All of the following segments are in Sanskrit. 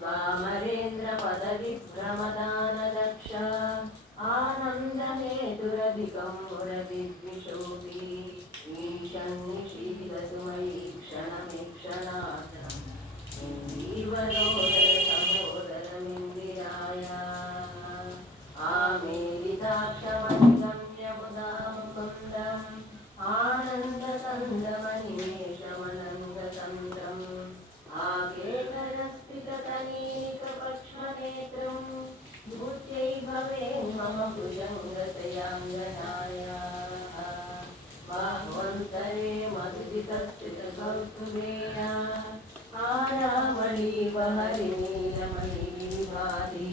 स्वामरेन्द्रपदविभ्रमदानदक्ष आनन्दहेतुरधिकं मुरविद्विषोऽपि ईशन्निशीलतु मयि क्षणमीक्षणार्थम् इन्दीवरोदरसहोदरमिन्दिराय आमेलिताक्षमनिगम्य मुदा मुकुन्दम् आनन्दसन्दमनिमेषमनङ्गतन्त्रम् आकेतनस्थिततनीकपक्ष्मनेत्रम् भूत्यै भवेन् मम भुजङ्गतयाङ्गनाय बाह्वन्तरे मधुजितस्थितकौस्तुभेन आरामणीवहरिनीलमणिभाति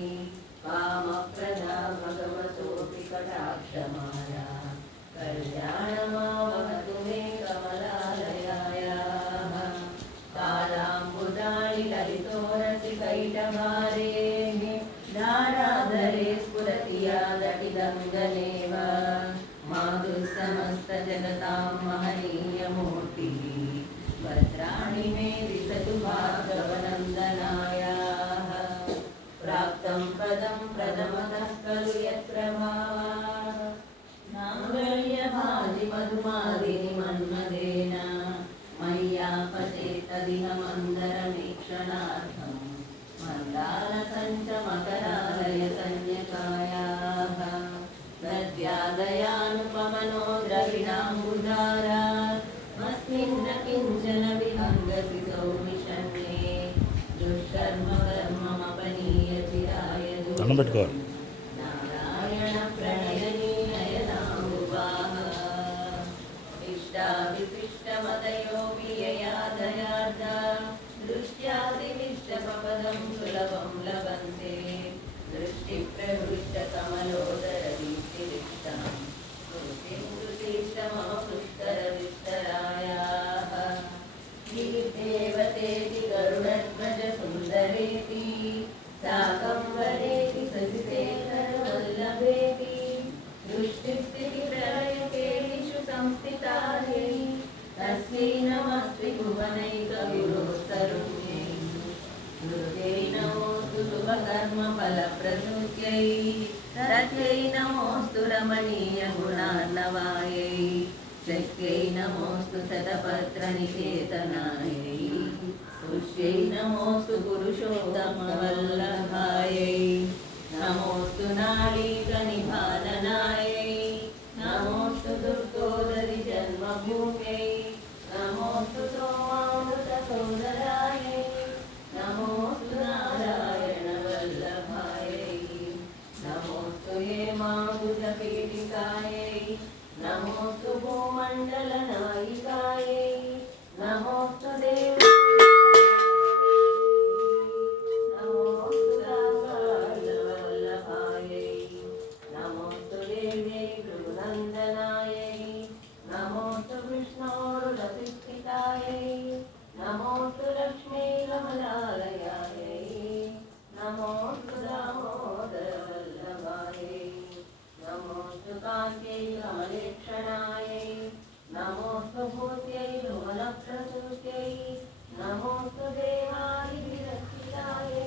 कामप्रदा भगवतोऽपि कटाक्षमाला कल्याणमावहतु मे कमलालयायाः कालाम्बुदानि ललितोरसिकैटभारेः धाराधरे स्फुरति या दटिदङ्गनेव मातुः समस्तजगतां महनीयमूर्तिः भद्राणि मे दिशतु भार्गवनन्दनायाः प्राप्तं पदं प्रथमतः खलु यत्र भावाः नाङ्गल्यभाजिमधुमादिनि मन्मदेन मय्यापचेतदिनमन्दरमीक्षणार्थं मन्दालसञ्चमकरालयसंज्ञकायाः दद्यादयानुपमनो द्रविणाम्बुधारा अस्मिन् किञ्चन विहङ्गसि सौमिषण्ये दुष्कर्म कर्ममपनीय चिराय नारायण प्रणयनीनयनाम्बुवाः इष्टाभिशिष्टमतयो वियया दयार्दा दृष्ट्यादिविष्टपदं सुलभं लभन्ते दृष्टिप्रहृष्टकमलोदरदीप्तिरिष्टं कृतिं कृतिष्टमम पुष्करविष्टरायाः गिरिदेवतेति गरुडध्वजसुन्दरेति साकम्बरेति शशिशेखरवल्लभेति दृष्टिस्थितिप्रलयकेलिषु संस्थितायै तस्यै नमस्ते भुवनैकविभोस्तरुण्यै दुर्गै नमोऽस्तु शुभकर्मफलप्रसूत्यै रत्यै नमोऽस्तु रमणीयगुणार्णवायै शक्यै नमोऽस्तु शतपत्रनिकेतनायै पुष्यै नमोऽस्तु पुरुषोत्तमवल्लभायै नमोऽस्तु नाडीकनिभाननायै नमोऽस्तु दुर्गोदरि जन्मभूम्यै नमोऽस्तु सोमामृतसोदरायै नमोऽस्तु नारायणवल्लभायै नमोऽस्तु हेमाम्बुजपीठिकायै नमोऽस्तु भूमण्डलनायिकायै नमोऽस्तु नमोऽस्तु रामायणवल्लभायै नमोऽस्तु देव्यै भृगुनन्दनायै नमोऽस्तु विष्णोरुलसिस्थितायै नमोऽस्तु लक्ष्मी कमलालयायै नमोऽस्तु दामोदरवल्लभायै नमोऽस्तु कान्त्यै कमलेक्षणायै नमोऽस्तु भूत्यै भुवनप्रसूत्यै नमोऽस्तु देवादिभिरक्षितायै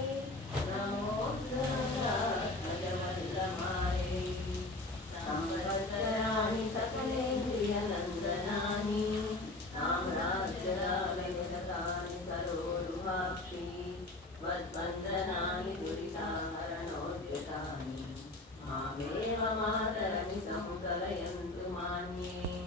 नमोऽस्तु रङ्गात्मजवल्लभायै संवत्सराणि सकलेन्द्रियनन्दनानि साम्राज्यदालयशतानि करोरुहाक्षी मद्वन्दनानि दुरिताहरणोद्यतानि मामेव मातर